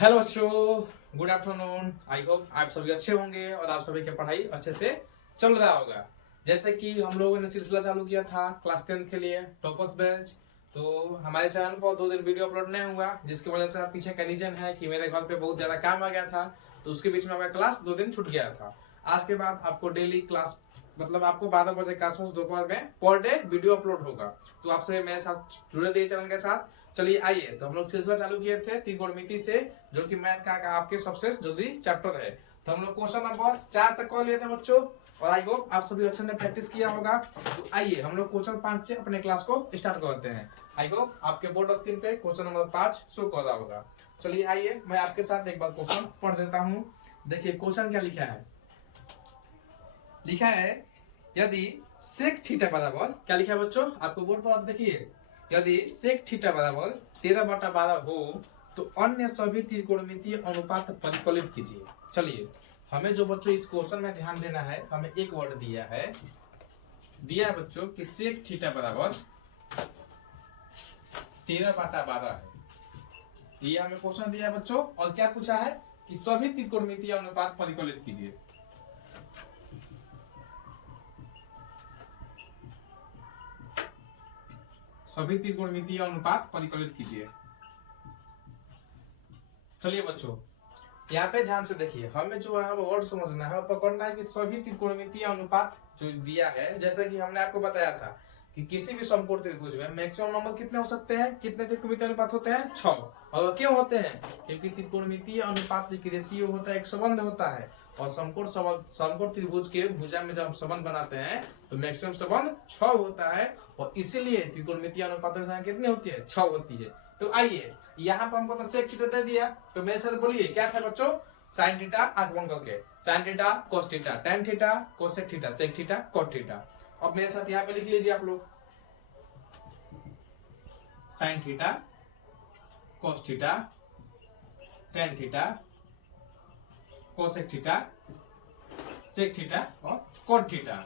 Hello बच्चों, good afternoon. I hope आप सभी अच्छे होंगे और आप सभी की पढ़ाई अच्छे से चल रहा होगा। जैसे कि हम लोगों ने सिलसिला चालू किया था क्लास 10 के लिए टॉपर्स बेंच, तो हमारे चैनल पर 2 दिन वीडियो अपलोड नहीं हुआ, जिसकी वजह से पीछे का रीजन है कि मेरे घर पे बहुत ज्यादा काम आ गया था, तो उसके बीच में हमारा क्लास 2 दिन छूट गया था। आज के बाद आपको डेली क्लास मतलब आपको 12 बजे के आसपास दोपहर में पर डे वीडियो अपलोड होगा। तो आपसे मेरे साथ जुड़े रहिए चैनल के साथ। चलिए आइए, तो हम लोग सिलसिला चालू किए थे त्रिकोणमिति से, जो कि मैथ का आपके सबसे जल्दी चैप्टर है। तो हम लोग क्वेश्चन नंबर 4 तक कर लिए थे बच्चों, और आई होप आप सभी अच्छे ने प्रैक्टिस किया होगा। तो आइए हम लोग क्वेश्चन 5 से अपने क्लास को स्टार्ट करते हैं। आई होप आपके बोर्ड स्क्रीन पे क्वेश्चन नंबर 5 शो कर रहा होगा। चलिए आइए, मैं आपके साथ एक बार क्वेश्चन पढ़ देता हूँ। देखिए क्वेश्चन क्या लिखा है। लिखा है यदि सेक थीटा बराबर, क्या लिखा है बच्चों आपको बोर्ड पर आप देखिए, यदि सेक थीटा बराबर 13/12 हो तो अन्य सभी त्रिकोणमितीय अनुपात परिकलित कीजिए। चलिए, हमें जो बच्चों इस क्वेश्चन में ध्यान देना है, हमें एक वर्ड दिया है बच्चों कि सेक थीटा बराबर 13/12 है। ये हमें क्वेश्चन दिया है बच्चों, और क्या पूछा है कि सभी त्रिकोणमितीय अनुपात परिकलित कीजिए। सभी त्रिकोणमितीय अनुपात परिकलित कीजिए। चलिए बच्चों, यहाँ पे ध्यान से देखिए, हमें जो है वर्ड समझना है और पकड़ना है कि सभी त्रिकोणमितीय अनुपात जो दिया है, जैसे कि हमने आपको बताया था कि किसी भी समकोण त्रिभुज में मैक्सिमम नंबर कितने हो सकते हैं, कितने त्रिकोणमितीय अनुपात होते हैं, 6। और वो क्यों होते हैं, क्योंकि त्रिकोणमितीय अनुपात एक रेशियो होता है, एक संबंध होता है। और समकोण त्रिभुज के भुजा में जब हम संबंध बनाते हैं तो मैक्सिमम संबंध 6 होता है, और इसीलिए त्रिकोणमितीय अनुपात की संख्या कितनी होती है, 6 होती है। तो आइए, यहाँ पर हमको तो सेक थीटा दे दिया, तो मेरे साथ बोलिए क्या था बच्चों, साइन थीटा आगमन करके, sine theta cos theta, tan theta cosec theta, sec theta cot theta. अब मेरे साथ यहाँ पे लिख लीजिए आप लोग, sine theta cos theta, tan theta cosec theta, sec theta और कोट थीटा,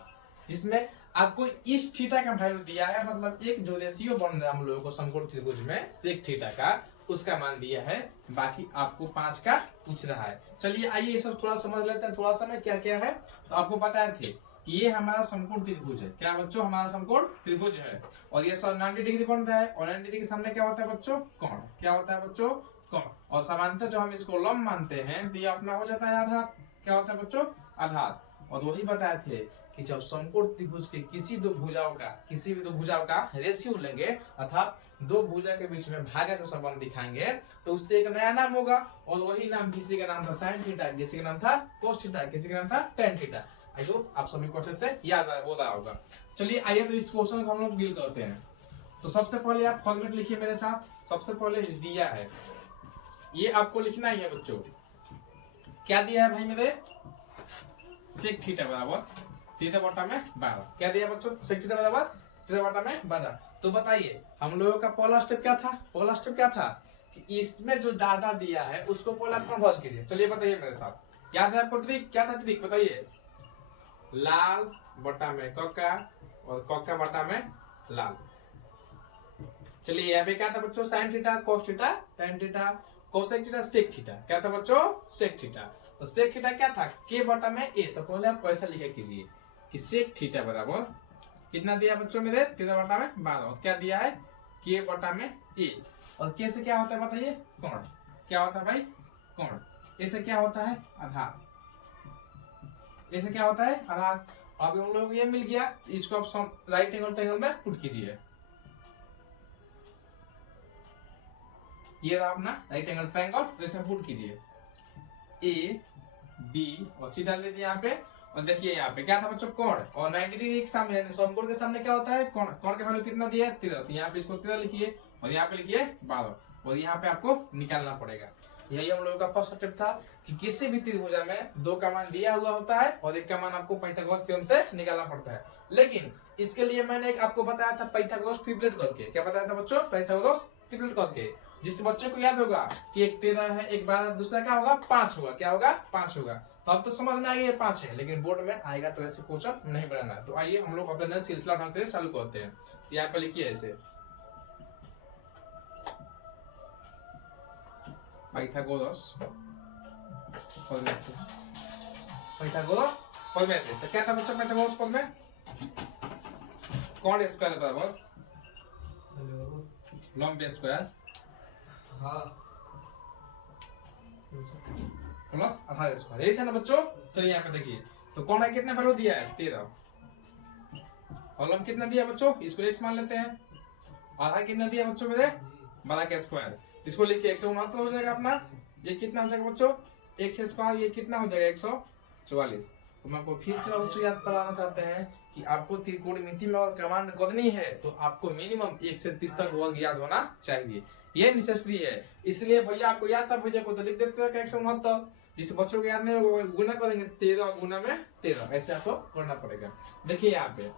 जिसमें आपको इस थीटा का वैल्यू दिया है, मतलब एक जो रेशियो बन रहा है हम लोगों को समकोण त्रिभुज में सेक थीटा का, उसका मान दिया है। बाकी आपको 5 का पूछ रहा है। चलिए आइए ये सब थोड़ा समझ लेते हैं, थोड़ा सा में क्या क्या है। तो आपको पता है कि ये हमारा समकोण त्रिभुज है। क्या बच्चों, हमारा समकोण त्रिभुज है, और ये 90 डिग्री बन रहा है, और 90 डिग्री के सामने क्या होता है बच्चों, कोण। क्या होता है बच्चों, कोण। और सामान्यतः जो हम इसको लंब मानते हैं तो ये अपना हो जाता है आधार। क्या होता है बच्चों, आधार। और वही बताए थे कि जब समकोण त्रिभुज के किसी भी दो भुजाओं का रेशियो लेंगे, अर्थात दो भुजा के बीच में भागे से संबंध दिखाएंगे, तो उससे एक नया नाम होगा, और वही नाम किसी का नाम था साइन थीटा, किसी का नाम था कोस थीटा, किसी का नाम था टेन थीटा। आई होप आप सभी को अच्छे से याद हो रहा होगा। चलिए आइए, तो इस क्वेश्चन को हम लोग डील करते हैं। तो सबसे पहले आप फॉर्मेट लिखिए मेरे साथ। सबसे पहले दिया है, ये आपको लिखना ही है बच्चों। क्या दिया है भाई मेरे, सेक थीटा बराबर 13/12। क्या दिया बच्चों, सेक थीटा बराबर 13/12। तो बताइए हम लोगों का पहला स्टेप क्या था, पहला स्टेप क्या था कि इसमें जो डाटा दिया है उसको पहले आप कन्वर्ट कीजिए। चलिए बताइए मेरे साथ, याद है आपको ट्रिक, क्या था ट्रिक बताइए, लाल बटा में कक्का और कक्का बटा में लाल। चलिए यहाँ पे क्या था बच्चों, sine theta cos theta tan theta cosec theta sec theta. क्या था बच्चों, सेक थीटा। तो सेक थीटा क्या था, के बटा में ए। तो पहले आप ऐसा लिखा कीजिए कि सेक थीटा बराबर कितना दिया बच्चों मेरे, 13/12। और क्या दिया है, के बटा में ए। और के से क्या होता है बताइए, कोण। क्या होता है भाई, कोण। ए से क्या होता है, आधार। ए से क्या होता है, आधार। अब हम लोग ये मिल गया, इसको आप राइट एंगल ट्रायंगल में पुट कीजिए। ये रहा अपना राइट एंगल ट्रायंगल, तो इसमें पुट कीजिए ए बी और सी डाल दीजिए यहाँ पे। और देखिए यहाँ पे क्या था बच्चों, कोण। और 90 डिग्री के सामने समकोण के सामने क्या होता है, कोण। कोण का वैल्यू कितना दिया है, 13। तो यहाँ पे इसको 13 लिखिए, और यहाँ पे लिखिए 12, और यहाँ पे आपको निकालना पड़ेगा। यही हम लोगों का फर्स्ट स्टेप था कि किसी भी त्रिभुजा में 2 का मान दिया हुआ होता है और 1 का मान आपको पाइथागोरस थ्योरम से निकालना पड़ता है। लेकिन इसके लिए मैंने एक आपको बताया था पाइथागोरस ट्रिपलेट करके। क्या बताया था बच्चों, पाइथागोरस ट्रिपलेट करके, जिस बच्चे को याद होगा कि एक 13 है, एक 12, दूसरा क्या होगा, 5 होगा। क्या होगा, 5 होगा। तो अब तो समझ में आ गया 5 है, लेकिन बोर्ड में आएगा तो ऐसे क्वेश्चन नहीं बनाना। तो आइए हम लोग अपने सिलसिला ढंग से चालू करते हैं। यहाँ पे लिखिए ऐसे, पाइथागोरस फॉर्मूला से, पाइथागोरस फॉर्मूला से। तो क्या था बच्चों पाइथागोरस फॉर्मूला में? कॉट स्क्वायर बराबर लंब स्क्वायर प्लस आधा स्क्वायर, यही था ना बच्चों। चलिए यहाँ पे देखिए, तो कौन है कितने वैल्यू दिया है 13, और लंब कितना दिया बच्चों, इसको x मान लेते हैं। आधा कितना दिया बच्चों मेरे 12 का स्क्वायर, इसको लिखिए 169 हो जाएगा अपना। ये कितना हो जाएगा बच्चों x स्क्वायर, ये कितना हो जाएगा 144। तो मैं आपको फिर से बच्चों याद कराना चाहते हैं कि आपको त्रिकोणमिति में अगर कमांड करनी है तो आपको मिनिमम 1 से 30 तक वर्ग याद होना चाहिए, ये नेसेसरी है। इसलिए भैया आपको याद था भैया को तो लिख देते हैं 169, जिस बच्चों को याद नहीं वो गुना करेंगे 13 गुना में 13, ऐसे आपको करना पड़ेगा। देखिए यहाँ पे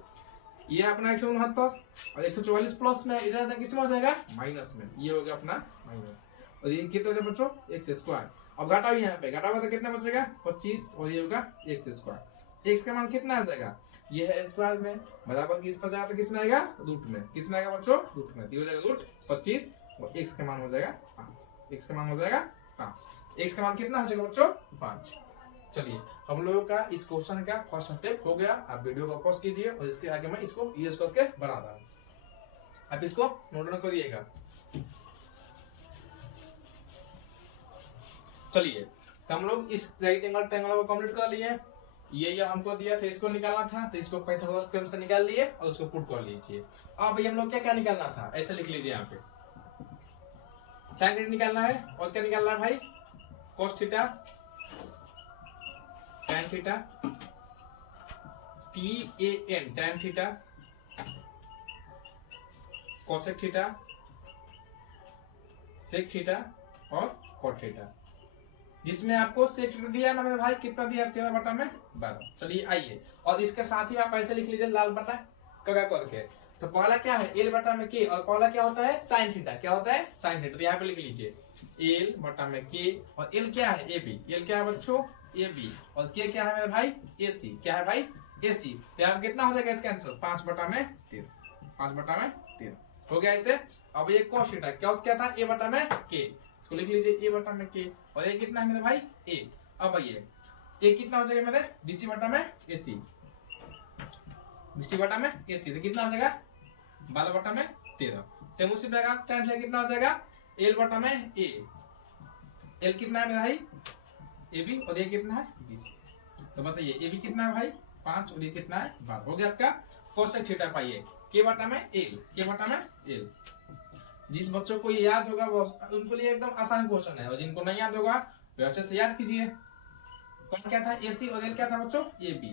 ये अपना 169 और 144 प्लस में, इधर किस में हो जाएगा माइनस में, ये हो गया अपना माइनस, और ये कितना हो जाएगा बच्चों x स्क्वायर। अब घटाओ यहाँ पे, घटाओ तो कितना बचेगा 25, और ये होगा x स्क्वायर। x का मान कितना आ जाएगा, ये है स्क्वायर में बराबर किस पर जाएगा, तो किस में आएगा रूट में, किस में आएगा बच्चों रूट में, ये हो जाएगा रूट 25, और x का मान हो जाएगा 5, x का मान हो जाएगा 5, x का मान कितना हो जाएगा बच्चों 5। चलिए हम लोगों का इस क्वेश्चन का फर्स्ट स्टेप हो गया। आप वीडियो को पॉज कीजिए और इसके आगे मैं इसको यूज करके बना रहा हूं, आप इसको नोट डाउन करिएगा। चलिए तो हम लोग इस राइट एंगल ट्रायंगल को कंप्लीट कर लिए। ये हमको दिया था, इसको निकालना था, तो इसको पाइथागोरस थ्योरम से निकाल लिए और उसको पुट कर लीजिए। अब भाई हम लोग क्या क्या निकालना था, ऐसे लिख लीजिए यहाँ पे sin थीटा निकालना है, और क्या निकालना है भाई cos theta tan theta tan tan theta cosec theta sec theta और cot थीटा, जिसमें आपको sec थीटा दिया ना मेरे भाई, कितना दिया 13 बटा में 12। चलिए आइए, और इसके साथ ही आप ऐसे लिख लीजिए लाल बटा कगा करके। तो पहला क्या है l बटा में k, और पहला क्या होता है sin थीटा, क्या होता है sin थीटा, तो यहाँ पे लिख लीजिए l बटा में k, और l क्या है ab, l क्या है बच्चों ab, और k क्या है मेरे भाई ac, क्या है भाई ac। तो यहाँ कितना हो जाएगा इसका आंसर 5 बटा में 13, 5 बटा में 13 हो गया इसे। अब ये cos थीटा क्या था a बटा में k, इसको लिख लीजिए a बटा में k, और ये कितना है मेरे भाई a। अब ये a कितना हो जाएगा मेरे bc बटा में ac, bc बटा में ac, तो कितना हो जाएगा 12 बटा में 13। सेम उसी प्रकार tan थीटा कितना हो जाएगा l बटा में a, l कितना है मेरा भाई ab, और ये कितना है bc। तो बताइए ab कितना है भाई 5, और ये कितना है 12, हो गया आपका cosec थीटा। पाइए k बटा में l, k बटा में l। जिस बच्चों को ये याद होगा वो उनके लिए एकदम आसान क्वेश्चन है, और जिनको नहीं याद होगा वे अच्छे से याद कीजिए। कौन क्या था ac, और l क्या था बच्चों ab,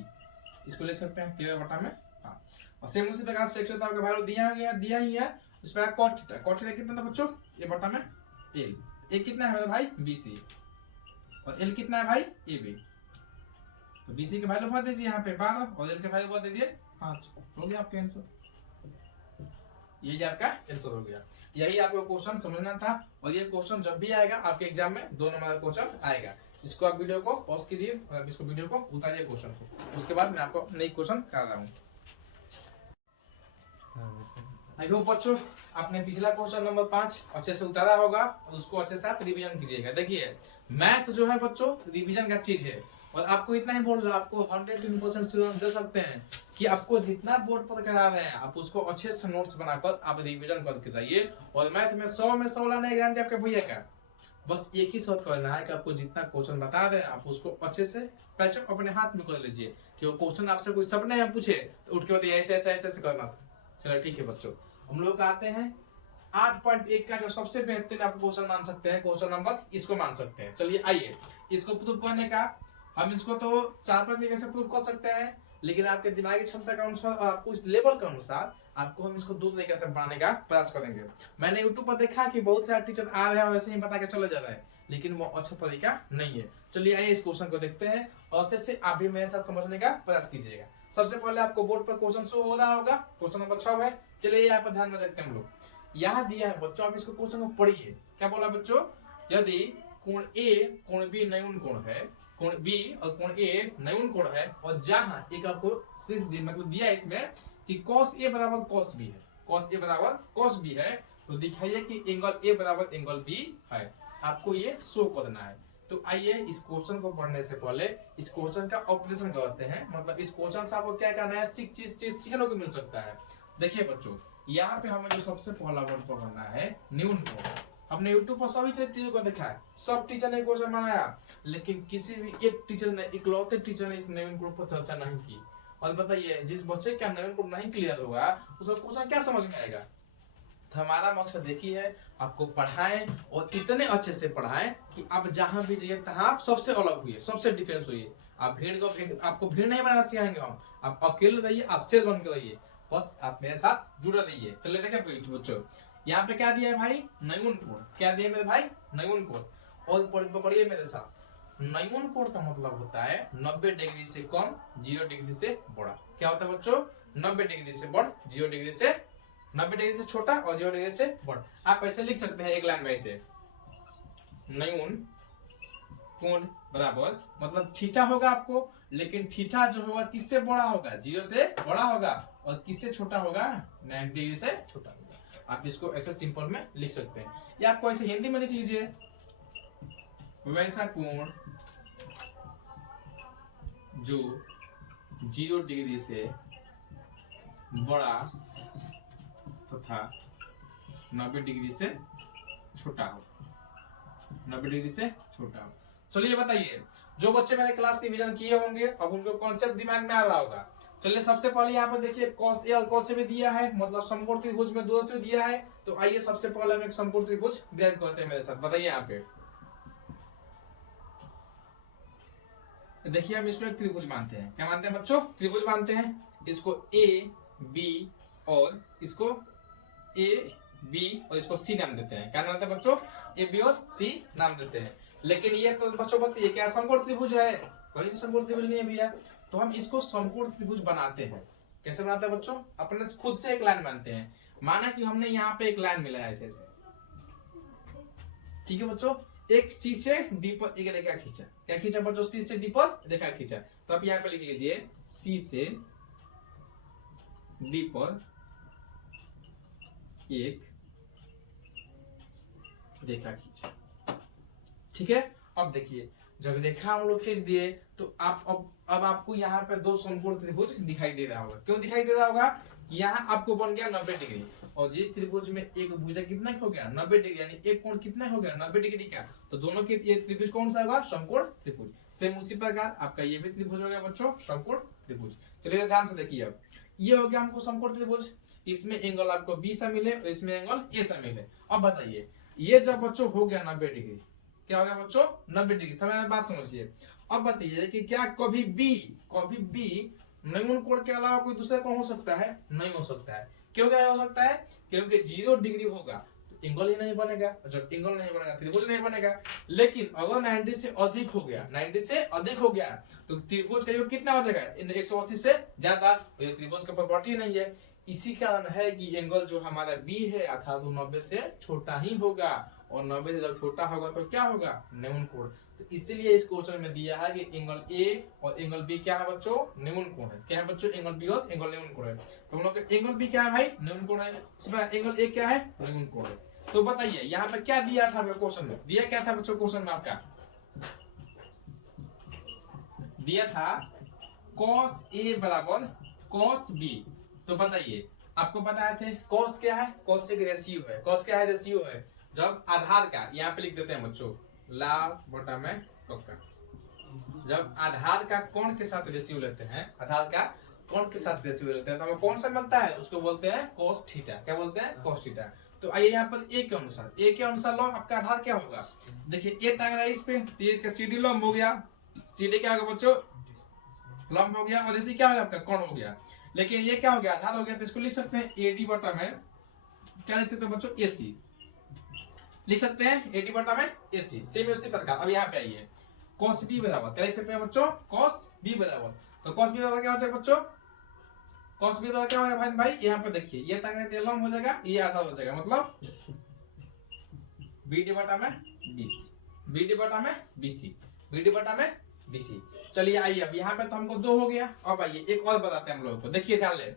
इसको लिख सकते हैं 13 बटा में 5। और सेम उसी प्रकार sec थीटा का वैल्यू दिया ही है। उस पर cot थीटा कितना था बच्चों a बटा में l, a कितना है मेरा भाई bc, और l कितना है भाई ab। तो bc के वैल्यू भर दीजिए यहाँ पे 12, और l के वैल्यू भर दीजिए 5, हो गया आपका आंसर। ये आपका आंसर हो गया। यही आपको क्वेश्चन समझना था, और ये क्वेश्चन जब भी आएगा आपके एग्जाम में 2 नंबर का क्वेश्चन आएगा। इसको आप वीडियो को पॉज कीजिए और इसको वीडियो को उतारिए क्वेश्चन को, उसके बाद मैं आपको नई क्वेश्चन कर रहा हूँ। आई होप बच्चों आपने पिछला क्वेश्चन नंबर 5 अच्छे से उतारा होगा, और उसको अच्छे से आप रिवीजन कीजिएगा। देखिए मैथ जो है बच्चों रिवीजन का चीज है, और आपको इतना ही बोल रहा, आपको 110% श्योर दे सकते हैं कि आपको जितना बोर्ड पर करा रहे हैं आप उसको अच्छे से नोट्स बनाकर आप रिवीजन करके जाइए। और मैथ में 100 में 100 लाने गारंटी आपके भैया का, बस एक ही शर्त करना है कि आपको जितना क्वेश्चन बता रहे हैं आप उसको अच्छे से पैचअप अपने हाथ में कर लीजिए, कि वो क्वेश्चन आपसे कोई सपने में पूछे तो उठ के बताइए ऐसे ऐसे ऐसे करना था। चलो ठीक है बच्चों, हम लोग आते हैं 8.1 का जो सबसे बेहतरीन आप क्वेश्चन मान सकते हैं, क्वेश्चन नंबर इसको मान सकते हैं। चलिए आइए, इसको प्रूव करने का हम इसको तो 4-5 तरीके से प्रूव कर सकते हैं, लेकिन आपके दिमागी क्षमता के अनुसार और आपको इस लेवल के अनुसार आपको हम इसको 2 तरीके से बनाने का प्रयास करेंगे। मैंने यूट्यूब पर देखा कि बहुत सारे टीचर आ रहे हैं और ऐसे ही बता के चले जा रहे हैं, लेकिन वो अच्छा तरीका नहीं है। चलिए आइए इस क्वेश्चन को देखते हैं, और अच्छे से आप भी मेरे साथ समझने का प्रयास कीजिएगा। सबसे पहले आपको बोर्ड पर क्वेश्चन शो हो रहा होगा, क्वेश्चन नंबर 6 है। चलिए यहाँ पर ध्यान में देखते हैं हम लोग। यहाँ दिया है बच्चों, आप इसको क्वेश्चन को पढ़िए। क्या बोला बच्चों, यदि कोण ए कोण बी नयून कोण है, कोण बी और कोण ए नयून कोण है, और जहां एक आपको मतलब दिया है इसमें कि cos a बराबर cos b है, cos a बराबर cos b है, तो दिखाइए कि एंगल a बराबर एंगल b है। आपको ये शो करना है। तो आइए इस क्वेश्चन को पढ़ने से पहले इस क्वेश्चन का ऑपरेशन करते हैं। मतलब इस क्वेश्चन से आपको क्या करना है, चीज सीखने को मिल सकता है। देखिए बच्चों, यहाँ पे हमें जो सबसे पहला वर्ड पढ़ना है न्यून कोड। हमने यूट्यूब पर सभी चीजों को देखा है, सब टीचर ने क्वेश्चन बनाया, लेकिन किसी भी एक टीचर ने, इकलौते टीचर ने इस न्यून कोड पर चर्चा नहीं की। और बताइए, जिस बच्चे का न्यून कोड नहीं क्लियर होगा उसको क्वेश्चन क्या समझ में आएगा। तो हमारा मकसद देखिए है, आपको पढ़ाएं और इतने अच्छे से पढ़ाएं कि आप जहां भी जाइए तहां आप सबसे अलग हुई, सबसे डिफरेंस हुई। आप आपको भीड़ नहीं बनाना सिखाएंगे हम, आप अकेले रहिए, आप शेर बन के रहिए, बस आप मेरे साथ जुड़े रहिए। चलिए देखिए बच्चों, यहाँ पे क्या दिया है भाई, न्यून कोड। क्या दिया मेरे भाई, न्यून कोड। और पढ़िए मेरे साथ, न्यून कोड का मतलब होता है 90 डिग्री से कम, 0 डिग्री से बड़ा। क्या होता है बच्चों, 90 डिग्री से बड़ा, 0 डिग्री से 90 डिग्री से छोटा और 0 डिग्री से बड़ा। आप ऐसे लिख सकते हैं एक लाइन में ऐसे, न्यून कोण बराबर, मतलब थीटा होगा आपको, लेकिन थीटा जो होगा किससे बड़ा होगा, 0 से बड़ा होगा, और किससे छोटा होगा, 90 डिग्री से छोटा होगा। आप इसको ऐसे सिंपल में लिख सकते हैं, या आपको ऐसे हिंदी में लिख लीजिए, वैसा कोण जो 0 डिग्री से बड़ा तथा 90 डिग्री से छोटा हो, 90 डिग्री से छोटा हो। चलिए बताइए, जो बच्चे मेरे क्लास रिवीजन किए होंगे अब उनको कॉन्सेप्ट दिमाग में आ रहा होगा। चलिए सबसे पहले यहाँ पर देखिए, कॉस ए और कॉस ए भी दिया है, मतलब समकोण त्रिभुज में 2 से दिया है। तो आइए सबसे पहले हम एक समकोण त्रिभुज ड्राइव करते हैं मेरे साथ। बताइए यहाँ पे देखिए, हम इसको एक त्रिभुज मानते हैं। क्या मानते हैं बच्चों, त्रिभुज मानते हैं। इसको ए बी और इसको ए बी और इसको सी नाम देते हैं। क्या नाम देते हैं बच्चों, ए बी और सी नाम देते हैं। लेकिन ये तो बच्चों बताइए, क्या समकोण त्रिभुज है, कोई समकोण त्रिभुज नहीं है भैया। तो हम इसको समकोण त्रिभुज बनाते हैं। कैसे बनाते हैं बच्चों, अपने खुद से एक लाइन बनाते हैं। माना कि हमने यहाँ पे एक लाइन मिलाया ऐसे ऐसे, ठीक है बच्चों। एक सी से डी पर एक रेखा खींचा। क्या खींचा बच्चों, सी से डी पर रेखा खींचा। तो आप यहाँ पे लिख लीजिए, सी से डी पर एक रेखा खींचा, ठीक है। अब देखिए, जब रेखा हम लोग खींच दिए तो आप अब आपको यहाँ पे 2 समकोण त्रिभुज दिखाई दे रहा होगा। क्यों दिखाई दे रहा होगा, यहाँ आपको बन गया 90 डिग्री, और जिस त्रिभुज में एक भुजा कितना हो गया, 90 डिग्री, यानी एक कोण कितना हो गया, 90 डिग्री का। तो दोनों के ये त्रिभुज कौन सा होगा, समकोण त्रिभुज। सेम उसी प्रकार आपका ये भी त्रिभुज हो गया बच्चों, समकोण त्रिभुज। चलिए ध्यान से देखिए, अब ये हो गया हमको समकोण त्रिभुज। इसमें एंगल आपको बी शामिल है और इसमें एंगल ए शामिल है। अब बताइए, ये जब बच्चों हो गया 90 डिग्री, क्या हो गया बच्चों, 90 डिग्री। तो मेरी बात समझिए। अब बताइए कि क्या कभी भी न्यून कोण के अलावा कोई दूसरा कोण हो सकता है, नहीं हो सकता है। क्यों क्या हो सकता है, क्योंकि 0 डिग्री होगा तो एंगल ही नहीं बनेगा, जब एंगल नहीं बनेगा त्रिभुज नहीं बनेगा। लेकिन अगर 90 से अधिक हो गया, 90 से अधिक हो गया तो त्रिभुज का योग कितना हो जाएगा, 180 से ज्यादा। त्रिभुज का प्रॉपर्टी नहीं है। इसी कारण है कि एंगल जो हमारा बी है अर्थात 90 से छोटा ही होगा, और 90 से जब छोटा होगा तो क्या होगा, न्यून कोण। तो इसीलिए इस क्वेश्चन में दिया है कि एंगल ए और एंगल बी क्या है बच्चों, न्यून कोण है। क्या है बच्चों, एंगल बी और एंगल न्यून कोण है। तो हम लोग एंगल बी क्या है भाई, न्यून कोण है। एंगल ए क्या है, न्यून कोण है। तो बताइए यहाँ पे क्या दिया था क्वेश्चन में, दिया क्या था बच्चों, क्वेश्चन में आपका दिया था cos A बराबर cos B। तो बताइए, आपको बताए थे cos क्या है, cos एक रेशियो है। cos क्या है, रेशियो है। जब आधार का, यहाँ पे लिख देते हैं बच्चों, ला बटा में कक्का, जब आधार का कोण के साथ रेशियो लेते हैं, आधार का कोण के साथ रेशियो लेते हैं तो हमें कौन सा बनता है, उसको बोलते हैं cos थीटा। क्या बोलते हैं, cos थीटा। तो आइए यहाँ पर ए के अनुसार लो आपका आधार क्या होगा। देखिए ए टांग रहा है इस पे, तो इसका सीडी लंब हो गया, सीडी क्या होगा बच्चों, लंब हो गया, और इसी क्या हो गया आपका कोण हो गया। लेकिन ये क्या हो गया, आधार हो गया, तो इसको लिख सकते हैं एडी बटा में क्या लिख सकते हैं बच्चों, एसी लिख सकते हैं, एडी बटा में एसी। सेम उसी प्रकार अब यहाँ पे आइए, cos b बराबर क्या लिख सकते हैं बच्चों, cos b बराबर। तो cos b बराबर क्या हो जाएगा बच्चों, cos b बराबर क्या हो जाएगा भाई, यहाँ पे देखिए ये तक लंब हो जाएगा, ये आधार हो जाएगा, मतलब bd बटा में bc, bd बटा में bc, bd बटा में bc। चलिए आइए, अब यहाँ पे तो हमको 2 हो गया। अब आइए एक और बताते हैं हम लोगों को, देखिए ध्यान ले,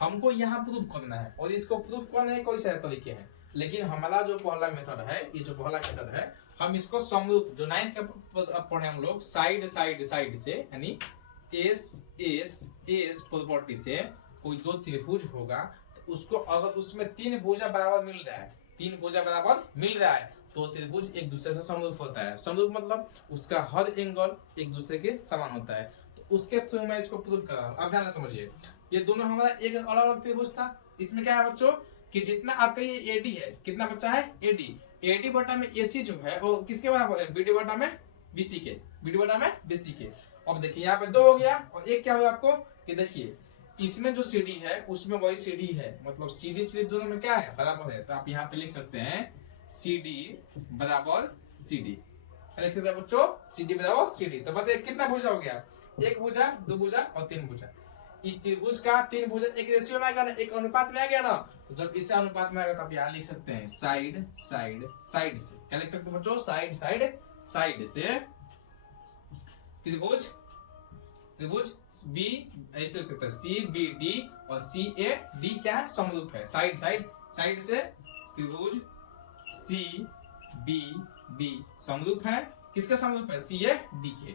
हमको यहाँ प्रूफ करना है और इसको प्रूफ करने के कई सारे तरीके हैं, लेकिन हमारा जो पहला मेथड है, ये जो पहला मेथड है हम इसको समरूप जो 9th का पढ़े हम लोग साइड साइड साइड से यानी एस एस एस प्रॉपर्टी से कोई दो त्रिभुज होगा तो उसको अगर उसमें तीन भुजा बराबर मिल रहा है, तीन भुजा बराबर मिल रहा है तो त्रिभुज एक दूसरे से समरूप होता है। समरूप मतलब उसका हर एंगल एक दूसरे के समान होता है। तो उसके थ्रू मैं इसको प्रूव कर रहा हूँ। अब ध्यान से समझिए, ये दोनों हमारा एक अलग अलग त्रिभुज था। इसमें क्या है बच्चों कि जितना आपका ये एडी है, कितना बच्चा है एडी, एडी बटा में एसी जो है वो किसके बराबर है, बीडी बटा में बीसी के, बीडी बटा में बीसी के। अब देखिए यहाँ पे दो हो गया और एक क्या हुआ आपको कि देखिए इसमें जो सीडी है उसमें वही सीडी है, मतलब सीडी सीडी दोनों में क्या है बराबर है। तो आप यहाँ पे लिख सकते हैं CD बराबर CD, लिख सकते हैं बच्चों CD बराबर CD। तो बताइए कितना भुजा हो गया, एक भुजा, दो भुजा और तीन भुजा। इस त्रिभुज का तीन भुजा एक रेशियो में आएगा ना, एक अनुपात में आ गया ना। तो जब इस अनुपात में आएगा तो आप यहाँ लिख सकते हैं साइड साइड साइड से। क्या लिख सकते हैं बच्चों, साइड साइड साइड से त्रिभुज, त्रिभुज बी ऐसे लिख सकते हैं CBD और CAD क्या है समरूप है। साइड साइड साइड से त्रिभुज CBD समरूप है, किसका समरूप है CAD के,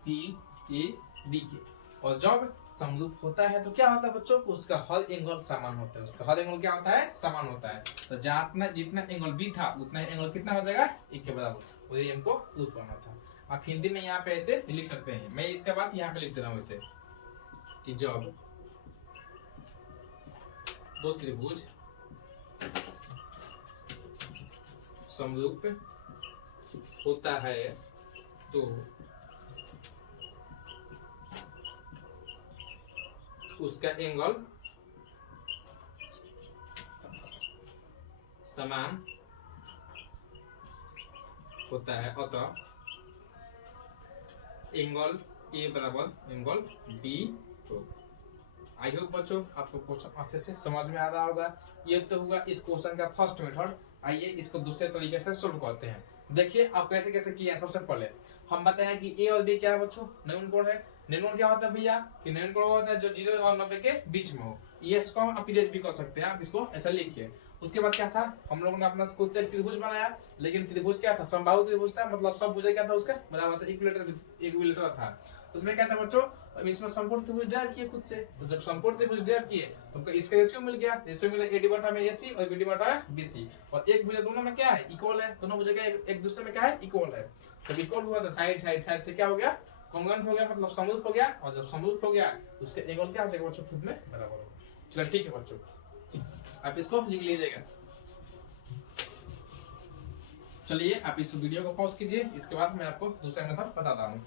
CAD के। और जब समरूप होता है तो क्या होता है बच्चों, उसका हर एंगल समान होता है, उसका हर एंगल क्या होता है समान होता है। तो जितना जितना एंगल बी था उतना एंगल कितना हो जाएगा एक के बराबर। वही हमको प्रूव करना था। आप हिंदी में यहाँ पे ऐसे लिख सकते हैं, मैं इसके बाद यहाँ पे लिख देता हूँ ऐसे कि जब दो त्रिभुज समरूप होता है तो उसका एंगल समान होता है, अतः एंगल ए बराबर एंगल बी। तो आई होप बच्चों आपको क्वेश्चन अच्छे से समझ में आ रहा होगा। ये तो हुआ इस क्वेश्चन का फर्स्ट मेथड। आइए इसको दूसरे तरीके से सोल्व करते हैं। देखिए आप कैसे कैसे किए हैं। सबसे पहले हम बताएं कि ए और बी क्या है बच्चों, न्यून कोण है। न्यून क्या होता है भैया कि न्यून कोण होता है जो 0 और 90 के बीच में हो। ये इसको हम अपीरेज भी कर सकते हैं, आप इसको ऐसा लिखिए। उसके बाद क्या था, हम लोगों ने अपना खुद से त्रिभुज बनाया, लेकिन त्रिभुज क्या था समबाहु त्रिभुज था, मतलब सब भुजा क्या था उसका बराबर था, इक्विलेटरल था। उसमें क्या था बच्चों, इसमें संपूर्ण त्रिभुज ड्राइव किए खुद से। तो जब संपूर्ण त्रिभुज ड्राइव किए तो इसका रेशियो मिल गया, रेशियो मिला AD बटा में AC और BD बटा में BC। और एक भुजा दोनों में क्या है इक्वल है, दोनों भुजा एक दूसरे में क्या है इक्वल है। जब इक्वल हुआ तो साइड साइड साइड से क्या हो गया कॉन्ग्रुएंट हो गया, मतलब समरूप हो गया। और जब समरूप हो गया उसके एंगल क्या हो जाएगा बच्चों खुद में बराबर होगा। चलो ठीक है बच्चों, आप इसको लिख लीजिएगा। चलिए आप इस वीडियो को पॉज कीजिए, इसके बाद मैं आपको दूसरा मेथड बताता हूँ।